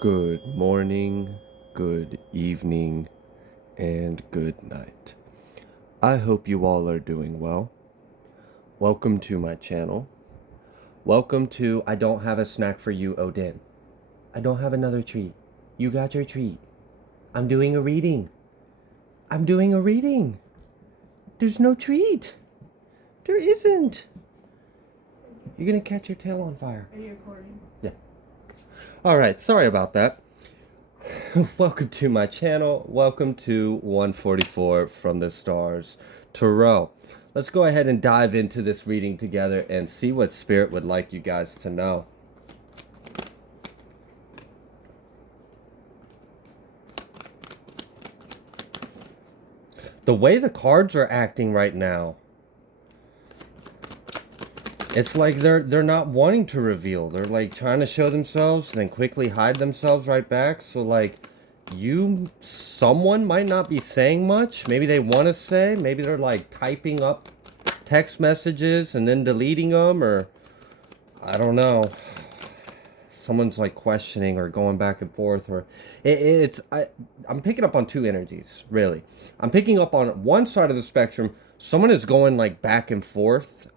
Good morning, good evening, and good night. I hope you all are doing well. Welcome to my channel. Welcome to I Don't Have a Snack for You, Odin. I don't have another treat. You got your treat. I'm doing a reading. I'm doing a reading. There's no treat. There isn't. You're gonna catch your tail on fire. Are you recording? Yeah. Alright, sorry about that. Welcome to my channel. Welcome to 144 from the Stars Tarot. Let's go ahead and dive into this reading together and see what Spirit would like you guys to know. The way the cards are acting right now, it's like they're not wanting to reveal. They're like trying to show themselves and then quickly hide themselves right back. So like someone might not be saying much. Maybe they want to say, maybe they're like typing up text messages and then deleting them, or I don't know. Someone's like questioning or going back and forth, or I'm picking up on two energies, really. I'm picking up on one side of the spectrum. Someone is going like back and forth.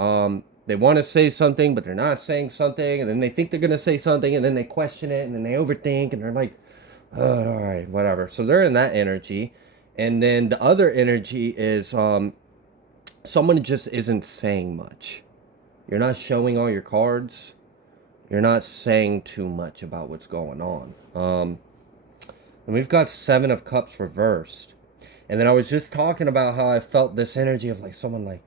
They want to say something, but they're not saying something, and then they think they're gonna say something, and then they question it, and then they overthink, and they're like, oh, all right, whatever. So they're in that energy. And then the other energy is someone just isn't saying much. You're not showing all your cards. You're not saying too much about what's going on. And we've got Seven of Cups reversed. And then I was just talking about how I felt this energy of like someone like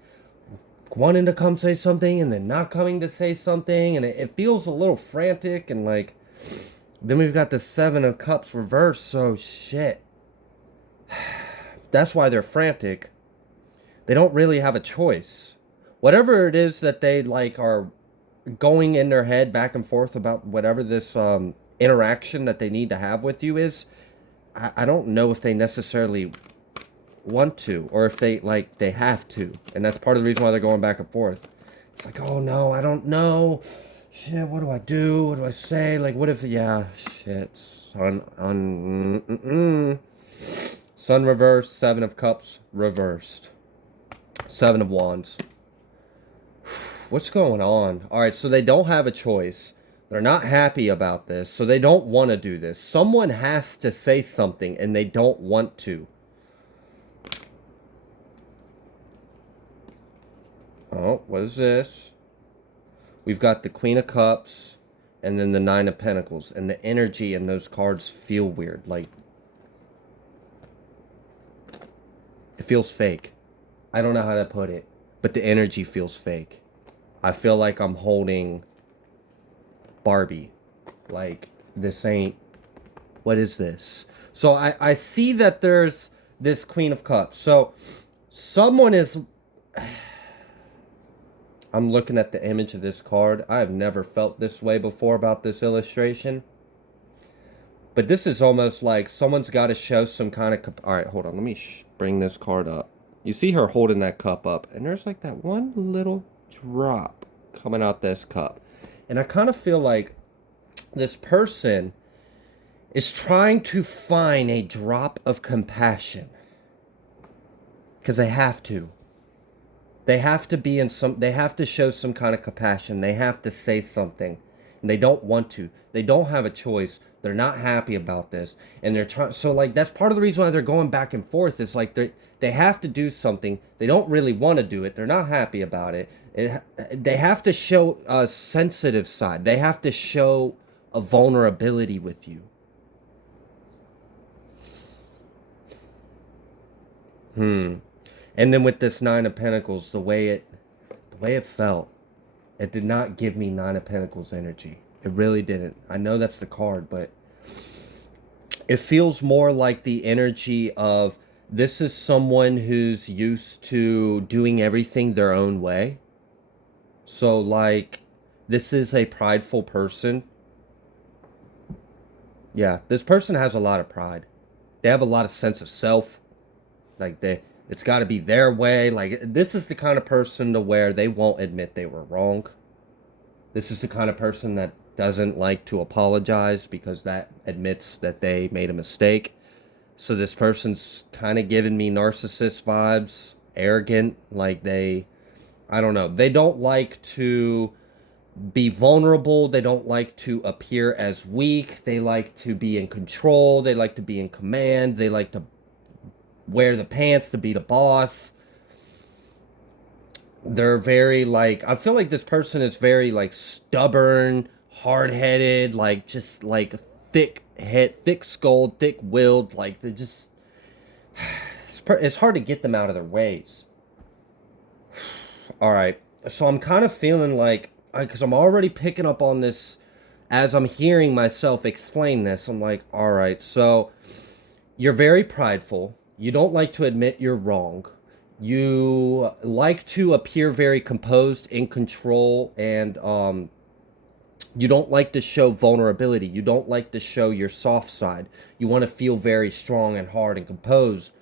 wanting to come say something and then not coming to say something. And it feels a little frantic, and like, then we've got the Seven of Cups reversed. So shit. That's why they're frantic. They don't really have a choice. Whatever it is that they like are going in their head back and forth about, whatever this interaction that they need to have with you is, I don't know if they necessarily want to, or if they like they have to. And that's part of the reason why they're going back and forth. It's like, oh no, I don't know. Shit, what do I do? What do I say? Like, what if, yeah, shit. Sun reversed, Seven of Cups reversed. Seven of Wands. What's going on? All right, so they don't have a choice. They're not happy about this, so they don't want to do this. Someone has to say something, and they don't want to. Oh, what is this? We've got the Queen of Cups and then the Nine of Pentacles. And the energy in those cards feel weird. Like, it feels fake. I don't know how to put it, but the energy feels fake. I feel like I'm holding Barbie. Like, this ain't... What is this? So I see that there's this Queen of Cups. So someone is... I'm looking at the image of this card. I have never felt this way before about this illustration. But this is almost like someone's got to show some kind of... All right, hold on. Let me bring this card up. You see her holding that cup up. And there's like that one little drop coming out this cup. And I kind of feel like this person is trying to find a drop of compassion. Because they have to. They have to be in some, they have to show some kind of compassion. They have to say something. And they don't want to. They don't have a choice. They're not happy about this. And they're trying, so like, that's part of the reason why they're going back and forth. It's like they have to do something. They don't really want to do it. They're not happy about it. They have to show a sensitive side. They have to show a vulnerability with you. And then with this Nine of Pentacles, the way it felt, it did not give me Nine of Pentacles energy. It really didn't. I know that's the card, but it feels more like the energy of, this is someone who's used to doing everything their own way. So like, this is a prideful person. Yeah, this person has a lot of pride. They have a lot of sense of self. Like, it's got to be their way. Like, this is the kind of person to where they won't admit they were wrong. This is the kind of person that doesn't like to apologize because that admits that they made a mistake. So this person's kind of giving me narcissist vibes, arrogant, like I don't know, they don't like to be vulnerable. They don't like to appear as weak. They like to be in control. They like to be in command. They like to wear the pants to be the boss. They're very like, I feel like this person is very like stubborn, hard-headed, like just like thick head, thick skulled, thick-willed. Like they're just, it's hard to get them out of their ways. All right, so I'm kind of feeling like, because I'm already picking up on this as I'm hearing myself explain this. I'm like, all right, so you're very prideful. You don't like to admit you're wrong. You like to appear very composed, in control, and you don't like to show vulnerability. You don't like to show your soft side. You want to feel very strong and hard and composed,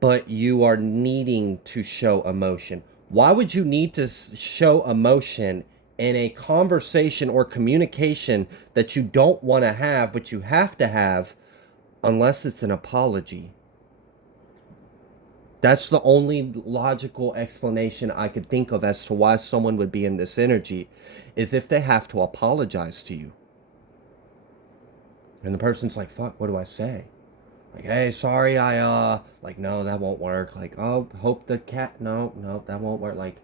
but you are needing to show emotion. Why would you need to show emotion in a conversation or communication that you don't want to have, but you have to have, unless it's an apology? That's the only logical explanation I could think of as to why someone would be in this energy, is if they have to apologize to you. And the person's like, fuck, what do I say? Like, hey, sorry, like, no, that won't work. Like, oh, hope the cat, no, that won't work. Like,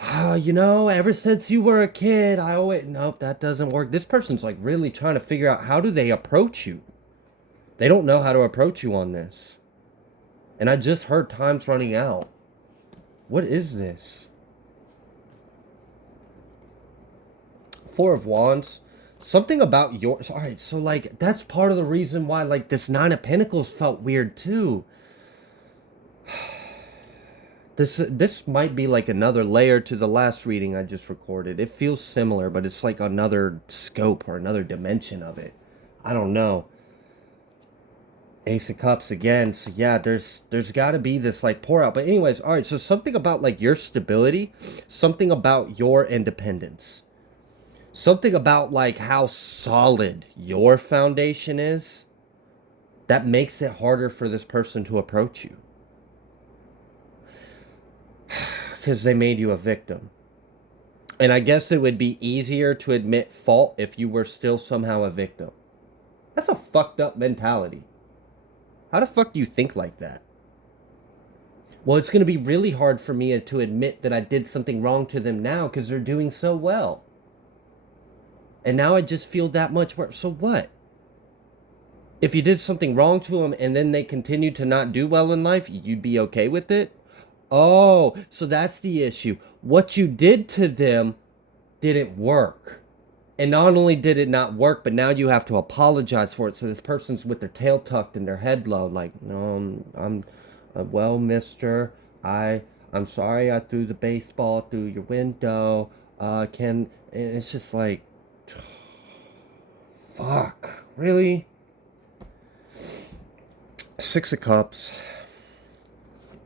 ever since you were a kid, I always, nope, that doesn't work. This person's like really trying to figure out, how do they approach you? They don't know how to approach you on this. And I just heard time's running out. What is this? Four of Wands. Something about yours. All right, so like that's part of the reason why like this Nine of Pentacles felt weird too. This might be like another layer to the last reading I just recorded. It feels similar, but it's like another scope or another dimension of it. I don't know. Ace of Cups again. So yeah, there's got to be this like pour out. But anyways, all right. So something about like your stability, something about your independence, something about like how solid your foundation is, that makes it harder for this person to approach you. Because they made you a victim. And I guess it would be easier to admit fault if you were still somehow a victim. That's a fucked up mentality. How the fuck do you think like that? Well, it's going to be really hard for me to admit that I did something wrong to them now because they're doing so well. And now I just feel that much worse. So what? If you did something wrong to them and then they continue to not do well in life, you'd be okay with it? Oh, so that's the issue. What you did to them didn't work. And not only did it not work, but now you have to apologize for it. So this person's with their tail tucked and their head low, like, no, well, mister, I'm sorry I threw the baseball through your window. And it's just like, fuck, really? Six of Cups,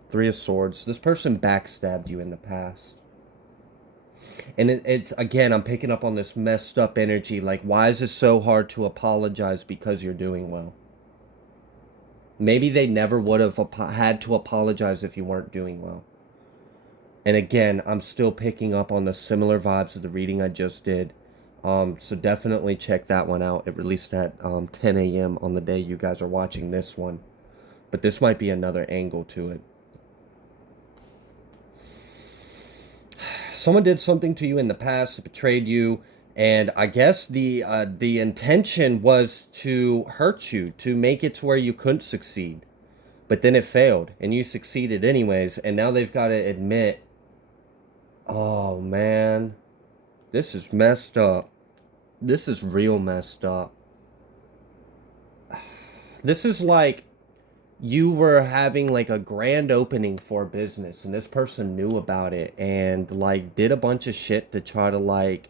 Three of Swords. This person backstabbed you in the past. And it's, again, I'm picking up on this messed up energy. Like, why is it so hard to apologize because you're doing well? Maybe they never would have had to apologize if you weren't doing well. And again, I'm still picking up on the similar vibes of the reading I just did. So definitely check that one out. It released at 10 a.m. on the day you guys are watching this one. But this might be another angle to it. Someone did something to you in the past, betrayed you, and I guess the intention was to hurt you, to make it to where you couldn't succeed. But then it failed, and you succeeded anyways, and now they've got to admit, oh man, this is messed up. This is real messed up. This is like you were having like a grand opening for a business and this person knew about it and like did a bunch of shit to try to like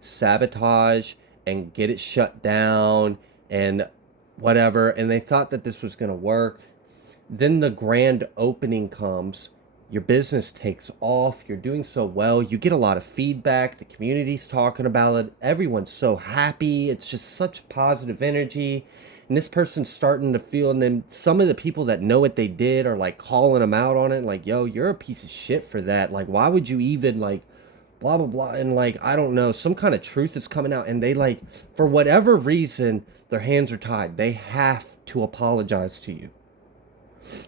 sabotage and get it shut down and whatever, and they thought that this was going to work. Then the grand opening comes, Your business takes off. You're doing so well. You get a lot of feedback. The community's talking about it. Everyone's so happy. It's just such positive energy. And this person's starting to feel, and then some of the people that know what they did are like calling them out on it. Like, yo, you're a piece of shit for that. Like, why would you even like blah, blah, blah. And like, I don't know, some kind of truth is coming out. And they like, for whatever reason, their hands are tied. They have to apologize to you.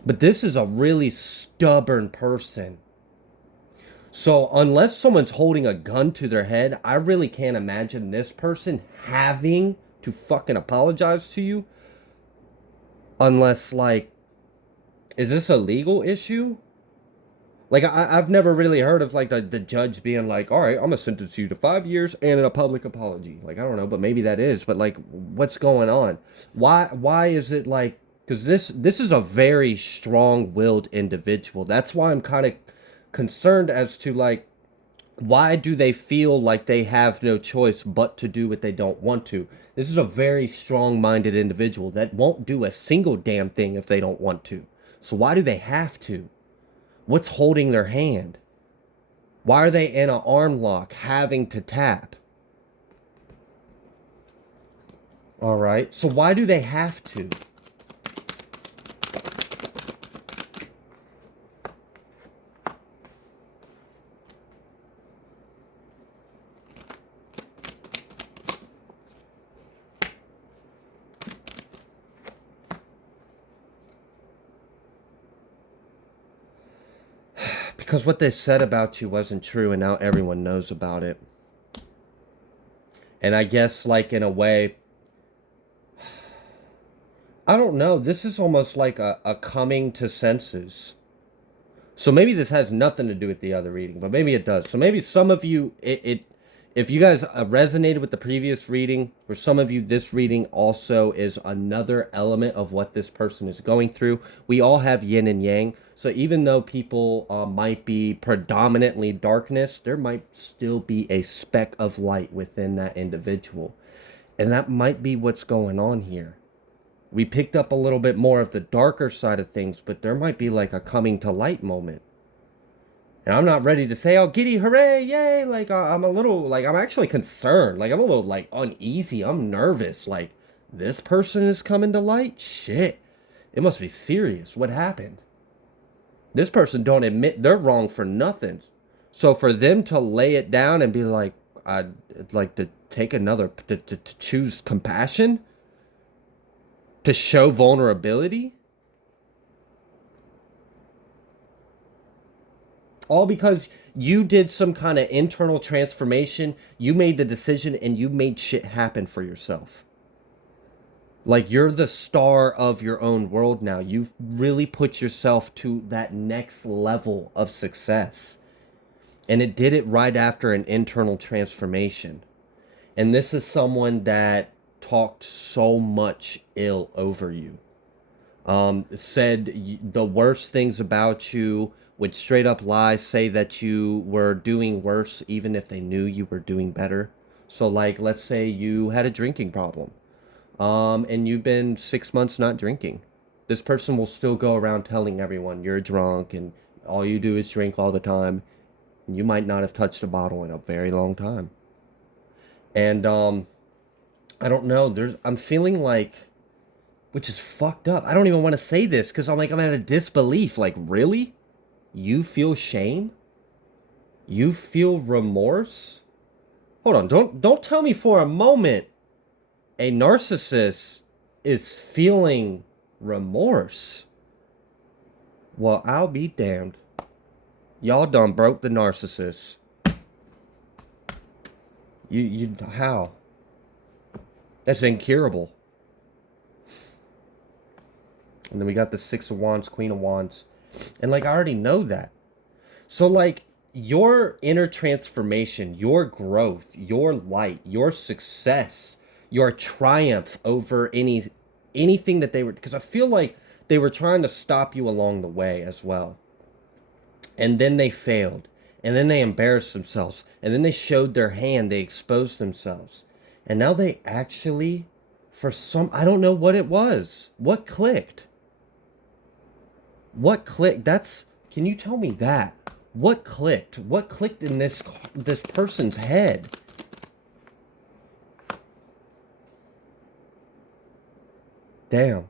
But this is a really stubborn person. So unless someone's holding a gun to their head, I really can't imagine this person having to fucking apologize to you. Unless, like, is this a legal issue? Like, I've never really heard of, like, the judge being like, all right, I'm going to sentence you to 5 years and a public apology. Like, I don't know, but maybe that is. But, like, what's going on? Why is it, like, because this is a very strong-willed individual. That's why I'm kind of concerned as to, like, why do they feel like they have no choice but to do what they don't want to? This is a very strong-minded individual that won't do a single damn thing if they don't want to. So why do they have to? What's holding their hand? Why are they in an arm lock having to tap? All right. So why do they have to? Because what they said about you wasn't true, and now everyone knows about it. And I guess, like, in a way, I don't know, this is almost like a coming to senses. So maybe this has nothing to do with the other reading, but maybe it does. So maybe some of you, if you guys resonated with the previous reading, for some of you, this reading also is another element of what this person is going through. We all have yin and yang. So even though people might be predominantly darkness, there might still be a speck of light within that individual. And that might be what's going on here. We picked up a little bit more of the darker side of things, but there might be like a coming to light moment. And I'm not ready to say, oh, giddy, hooray, yay. Like, I'm a little, like, I'm actually concerned. Like, I'm a little, like, uneasy. I'm nervous. Like, this person is coming to light? Shit. It must be serious. What happened? This person don't admit they're wrong for nothing. So for them to lay it down and be like, I'd like to take another, to choose compassion? To show vulnerability? All because you did some kind of internal transformation. You made the decision and you made shit happen for yourself. Like, you're the star of your own world now. You've really put yourself to that next level of success. And it did it right after an internal transformation. And this is someone that talked so much ill over you. Said the worst things about you, would straight up lie, say that you were doing worse even if they knew you were doing better. So like, let's say you had a drinking problem, and you've been 6 months not drinking. This person will still go around telling everyone you're drunk and all you do is drink all the time. And you might not have touched a bottle in a very long time. And I don't know, I'm feeling like, which is fucked up. I don't even want to say this because I'm at a disbelief. Like, really? You feel shame? You feel remorse? Hold on, don't tell me for a moment a narcissist is feeling remorse. Well, I'll be damned. Y'all done broke the narcissist. You how? That's incurable. And then we got the Six of Wands, Queen of Wands. And like, I already know that. So like, your inner transformation, your growth, your light, your success, your triumph over anything that they were, because I feel like they were trying to stop you along the way as well. And then they failed. And then they embarrassed themselves. And then they showed their hand. They exposed themselves. And now they actually, for some, I don't know what it was. What clicked? What clicked? That's Can you tell me that? What clicked? What clicked in this person's head? Damn.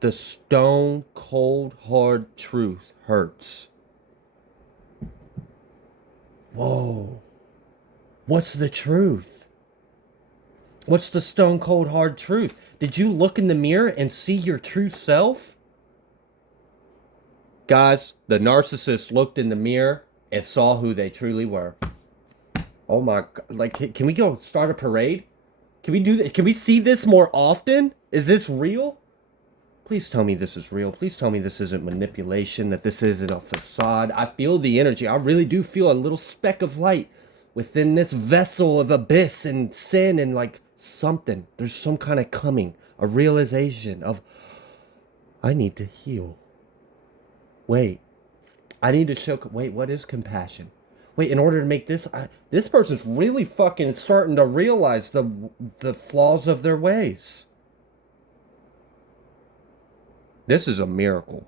The stone cold hard truth hurts. Whoa. What's the truth? What's the stone cold hard truth? Did you look in the mirror and see your true self? Guys, the narcissist looked in the mirror and saw who they truly were. Oh my God. Like, can we go start a parade? Can we do that? Can we see this more often? Is this real? Please tell me this is real. Please tell me this isn't manipulation, that this isn't a facade. I feel the energy. I really do feel a little speck of light within this vessel of abyss and sin and like something. There's some kind of coming, a realization of, I need to heal. Wait, I need to show, wait, what is compassion? Wait, in order to make this, this person's really fucking starting to realize the flaws of their ways. This is a miracle.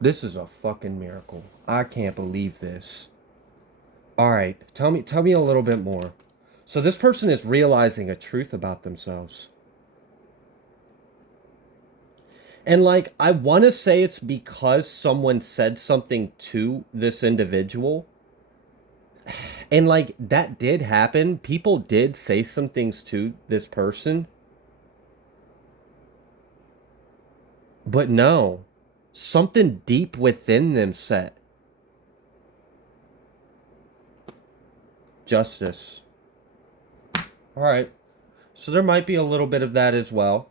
This is a fucking miracle. I can't believe this. All right, tell me a little bit more. So this person is realizing a truth about themselves. And like, I want to say it's because someone said something to this individual. And like, that did happen. People did say some things to this person. But no, something deep within them said, justice. All right. So there might be a little bit of that as well.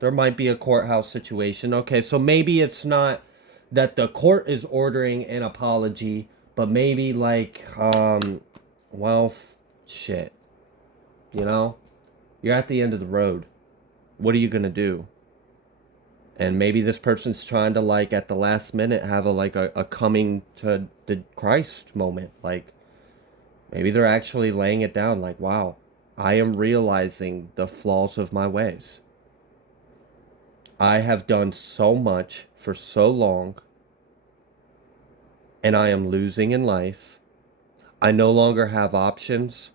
There might be a courthouse situation. Okay, so maybe it's not that the court is ordering an apology, but maybe like, well, shit. You know? You're at the end of the road. What are you gonna do? And maybe this person's trying to like at the last minute have a coming to the Christ moment. Like maybe they're actually laying it down like, wow, I am realizing the flaws of my ways. I have done so much for so long and I am losing in life. I no longer have options.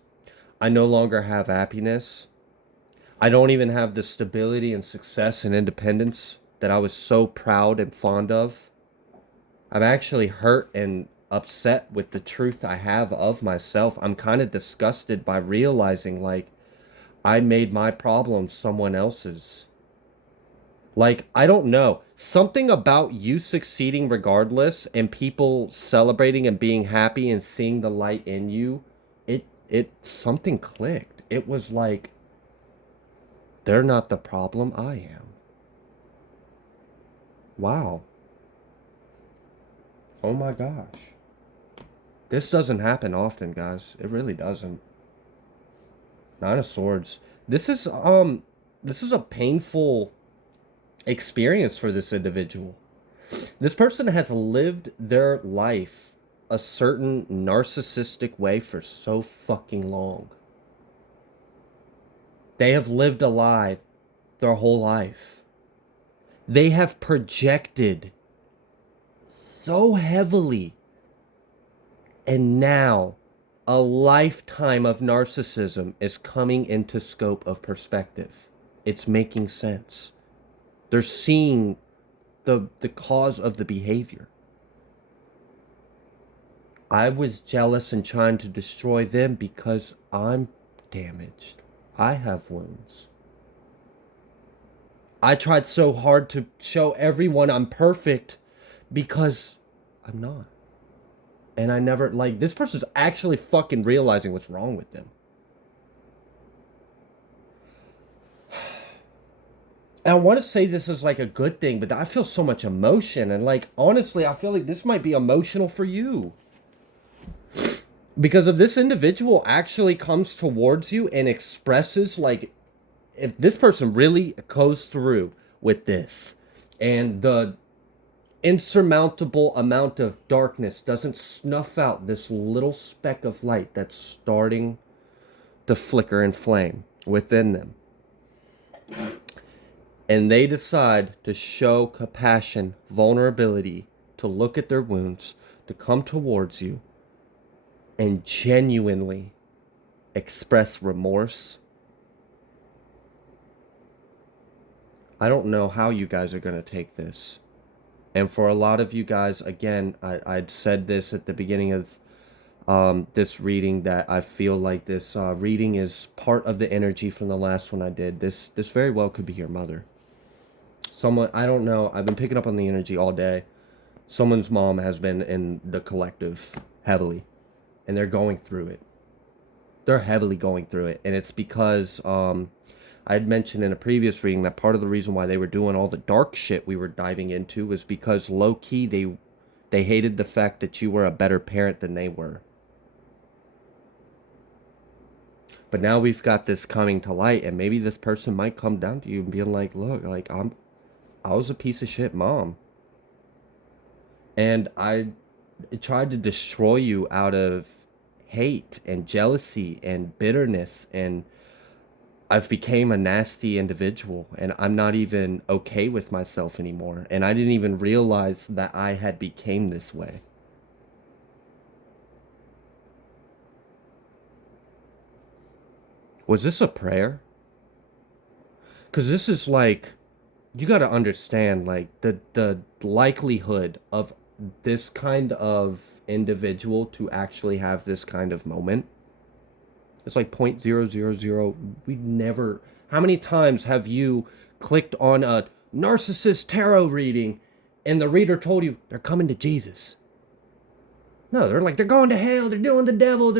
I no longer have happiness. I don't even have the stability and success and independence that I was so proud and fond of. I'm actually hurt and upset with the truth I have of myself. I'm kind of disgusted by realizing like I made my problems someone else's. Like, I don't know. Something about you succeeding regardless and people celebrating and being happy and seeing the light in you, something clicked. It was like, they're not the problem, I am. Wow. Oh my gosh. This doesn't happen often, guys. It really doesn't. Nine of Swords. This is a painful experience for this individual. This person has lived their life a certain narcissistic way for so fucking long. They have lived a lie their whole life. They have projected so heavily. And now a lifetime of narcissism is coming into scope of perspective. It's making sense. They're seeing the cause of the behavior. I was jealous and trying to destroy them because I'm damaged. I have wounds. I tried so hard to show everyone I'm perfect because I'm not. And I never, like, this person's actually fucking realizing what's wrong with them. And I want to say this is like a good thing, but I feel so much emotion. And like, honestly, I feel like this might be emotional for you. Because if this individual actually comes towards you and expresses, like, if this person really goes through with this and the insurmountable amount of darkness doesn't snuff out this little speck of light that's starting to flicker and flame within them, and they decide to show compassion, vulnerability, to look at their wounds, to come towards you and genuinely express remorse, I don't know how you guys are going to take this. And for a lot of you guys, again, I'd said this at the beginning of this reading, that I feel like this reading is part of the energy from the last one I did. This very well could be your mother. Someone, I don't know. I've been picking up on the energy all day. Someone's mom has been in the collective heavily, and they're going through it. They're heavily going through it, and it's because I had mentioned in a previous reading that part of the reason why they were doing all the dark shit we were diving into was because low key they hated the fact that you were a better parent than they were. But now we've got this coming to light, and maybe this person might come down to you and being like, "Look, like I was a piece of shit mom, and I tried to destroy you out of hate and jealousy and bitterness, and I've became a nasty individual, and I'm not even okay with myself anymore, and I didn't even realize that I had became this way." Was this a prayer? Because this is like, you got to understand, like, the likelihood of this kind of individual to actually have this kind of moment, it's like 0.000. We never, how many times have you clicked on a narcissist tarot reading and the reader told you they're coming to Jesus? No, they're like, they're going to hell, they're doing the devil,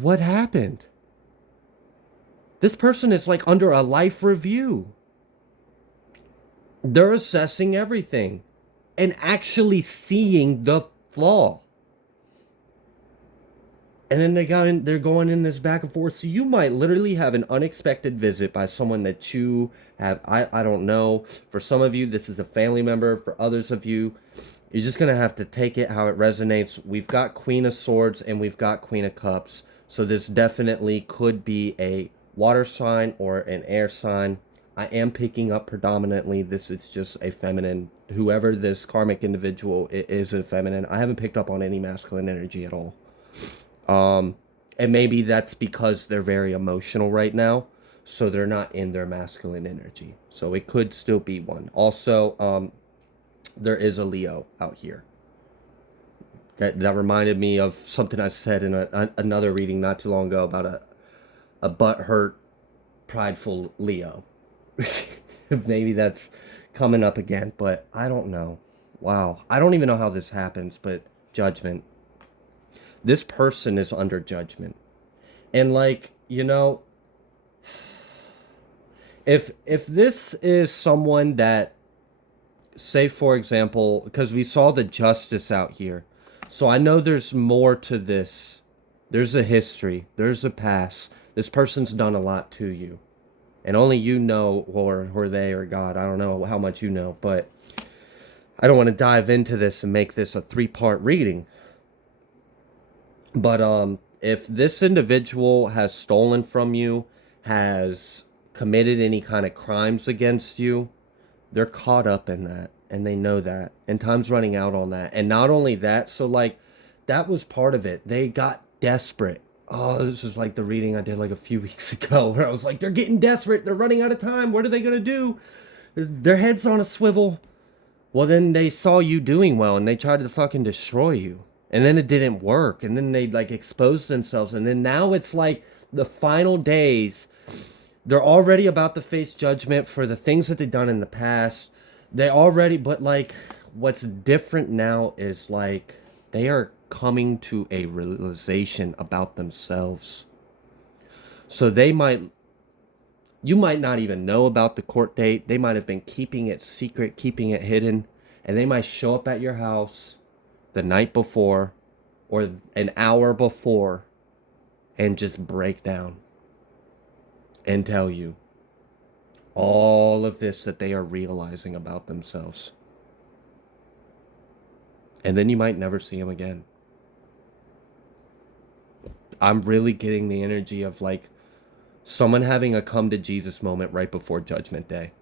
what happened? This person is like under a life review. They're assessing everything and actually seeing the flaw. And then they're going in this back and forth. So you might literally have an unexpected visit by someone that you have, I don't know. For some of you, this is a family member. For others of you, you're just going to have to take it how it resonates. We've got Queen of Swords and we've got Queen of Cups. So this definitely could be a water sign or an air sign. I am picking up predominantly this is just a feminine. Whoever this karmic individual is a feminine. I haven't picked up on any masculine energy at all. And maybe that's because they're very emotional right now, so they're not in their masculine energy. So it could still be one. Also, there is a Leo out here. That reminded me of something I said in another reading not too long ago about a butthurt, prideful Leo. Maybe that's coming up again, but I don't know. Wow. I don't even know how this happens, but judgment. This person is under judgment. And like, if this is someone that, say for example, because we saw the justice out here. So I know there's more to this. There's a history. There's a past. This person's done a lot to you. And only you know, or they or God. I don't know how much you know, but I don't want to dive into this and make this a 3-part reading. But if this individual has stolen from you, has committed any kind of crimes against you, they're caught up in that, and they know that, and time's running out on that. And not only that, so like that was part of it. They got desperate. Oh, this is like the reading I did like a few weeks ago where I was like, they're getting desperate, they're running out of time, what are they gonna do? Their head's on a swivel. Well, then they saw you doing well and they tried to fucking destroy you. And then it didn't work. And then they like exposed themselves. And then now it's like the final days. They're already about to face judgment for the things that they've done in the past. They already, but like what's different now is like they are coming to a realization about themselves. So you might not even know about the court date. They might have been keeping it secret, keeping it hidden, and they might show up at your house the night before or an hour before and just break down and tell you all of this that they are realizing about themselves. And then you might never see them again. I'm really getting the energy of like Someone having a come to Jesus moment right before Judgment Day.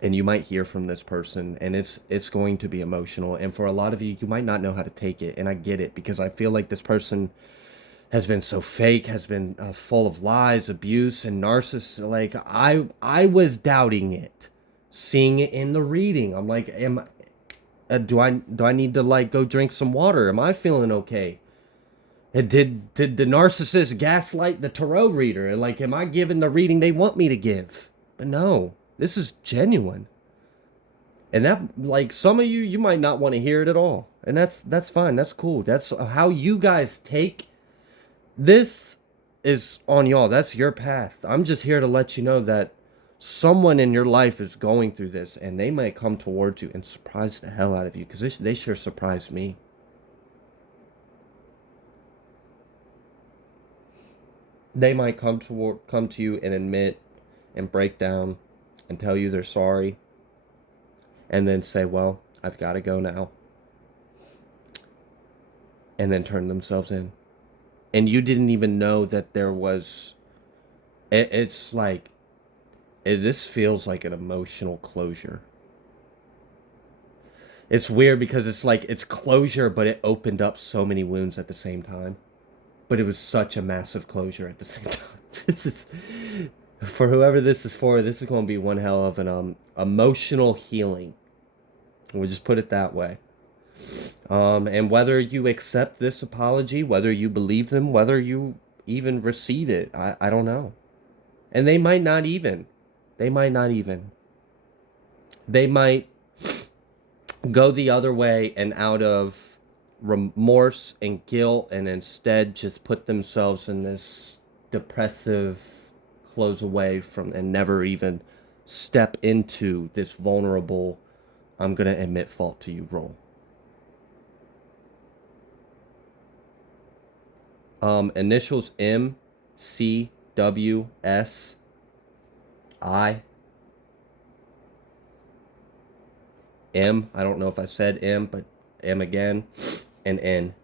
And you might hear from this person, and it's going to be emotional. And for a lot of you, you might not know how to take it. And I get it, because I feel like this person has been so fake, has been full of lies, abuse, and narcissism. Like I was doubting it, seeing it in the reading. I'm like, do I need to like go drink some water? Am I feeling okay? And did the narcissist gaslight the tarot reader? Like, am I giving the reading they want me to give? But no, this is genuine. And that, like, some of you might not want to hear it at all. And that's fine. That's cool. That's how you guys take this is on y'all. That's your path. I'm just here to let you know that someone in your life is going through this, and they might come towards you and surprise the hell out of you, because they sure surprised me. They might come to you and admit and break down and tell you they're sorry, and then say, well, I've got to go now, and then turn themselves in. And you didn't even know that there was, it's like, this feels like an emotional closure. It's weird because it's like, it's closure, but it opened up so many wounds at the same time. But it was such a massive closure at the same time. This is, for whoever this is for, this is going to be one hell of an emotional healing. We'll just put it that way. And whether you accept this apology, whether you believe them, whether you even receive it, I don't know. And they might not even. They might go the other way and out of remorse and guilt, and instead just put themselves in this depressive close away from, and never even step into this vulnerable, I'm gonna admit fault to you role. Initials M, C, W, S, I, M. I don't know if I said M, but M again, and N,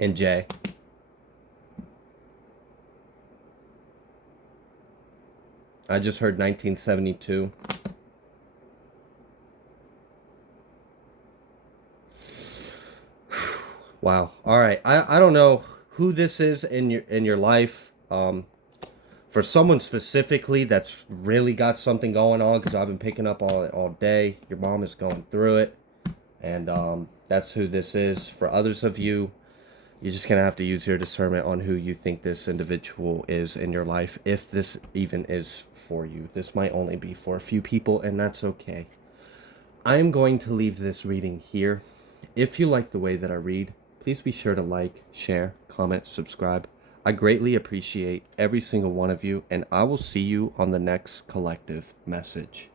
and J. I just heard 1972. Wow. All right. I don't know who this is in your life. For someone specifically that's really got something going on, because I've been picking up all day. Your mom is going through it, and that's who this is. For others of you, you're just gonna have to use your discernment on who you think this individual is in your life, if this even is for you. This might only be for a few people, and that's okay. I am going to leave this reading here. If you like the way that I read, please be sure to like, share, comment, subscribe. I greatly appreciate every single one of you, and I will see you on the next collective message.